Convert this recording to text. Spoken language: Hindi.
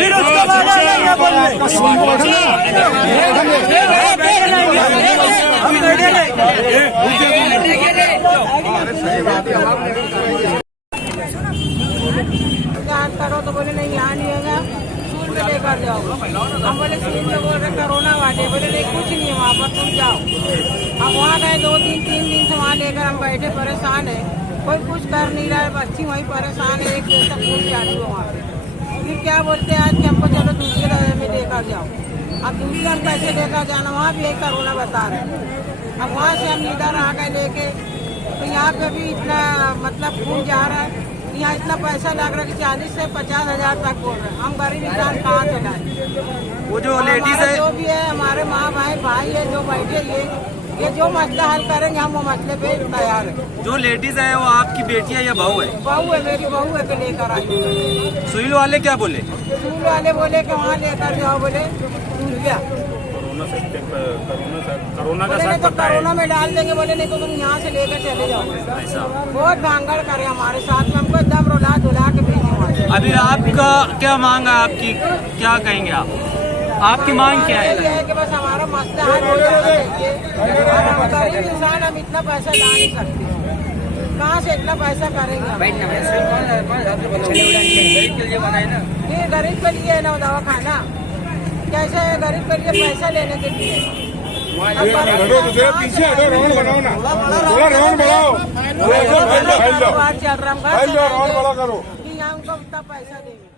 फिर उसके बाद आएंगे बोलने। जांच करो तो बोले नहीं यहाँ नहीं होगा, स्कूल में लेकर जाओ। हम बोले स्कूल में बोल रहे कोरोना वाले, बोले नहीं कुछ नहीं है वहाँ पर, तुम जाओ। हम वहाँ गए 2-3 दिन से वहाँ लेकर हम बैठे परेशान है, कोई कुछ कर नहीं रहा है, बच्ची वहीं परेशान है, एक जैसा खून चालू है वहाँ पे। फिर क्या बोलते हैं आज कि हमको चलो दूसरे दवा में लेकर जाओ। अब दूसरे हम कैसे लेकर जाना, वहाँ भी एक कोरोना बता रहे हैं। अब वहाँ से हम इधर आ गए लेके, तो यहाँ पे भी इतना मतलब खून जा रहा है, यहाँ इतना पैसा लग रहा है कि 40 से 50 हजार तक बोल रहे हैं। हम गरीब इंसान कहाँ से लाए? वो जो लेडीज है, जो भी है हमारे माँ भाई है जो बैठे, ये जो मसला हल करेंगे हम वो मसले पे तैयार है। जो लेडीज है वो आपकी बेटी है या बहू है? बहू है, मेरी बहू है, के लेकर आई। सुशील वाले क्या बोले? स्कूल वाले बोले कि वहाँ लेकर जाओ, बोले क्या कोरोना का बोले तो कोरोना में डाल देंगे, बोले नहीं तो तुम यहाँ से लेकर चले जाओ। बहुत भांगड़ करे हमारे साथ में, हमको एकदम रुला धुला के भेजे वहाँ। अभी आपका क्या मांग है? आपकी क्या कहेंगे आप? आपकी मांग क्या है? ये है कि बस हमारा मसला हल हो जाना चाहिए। हम गरीब इंसान, हम इतना पैसा ला नहीं सकते, कहाँ से इतना पैसा करेंगे? ये गरीब के लिए है ना दवा खाना, कैसे है गरीब के लिए पैसा लेने के लिए। पीछे राउंड बनाओ ना, थोड़ा राउंड बढ़ाओ, बात चल रहा है, हम यहाँ उनको उतना पैसा देंगे।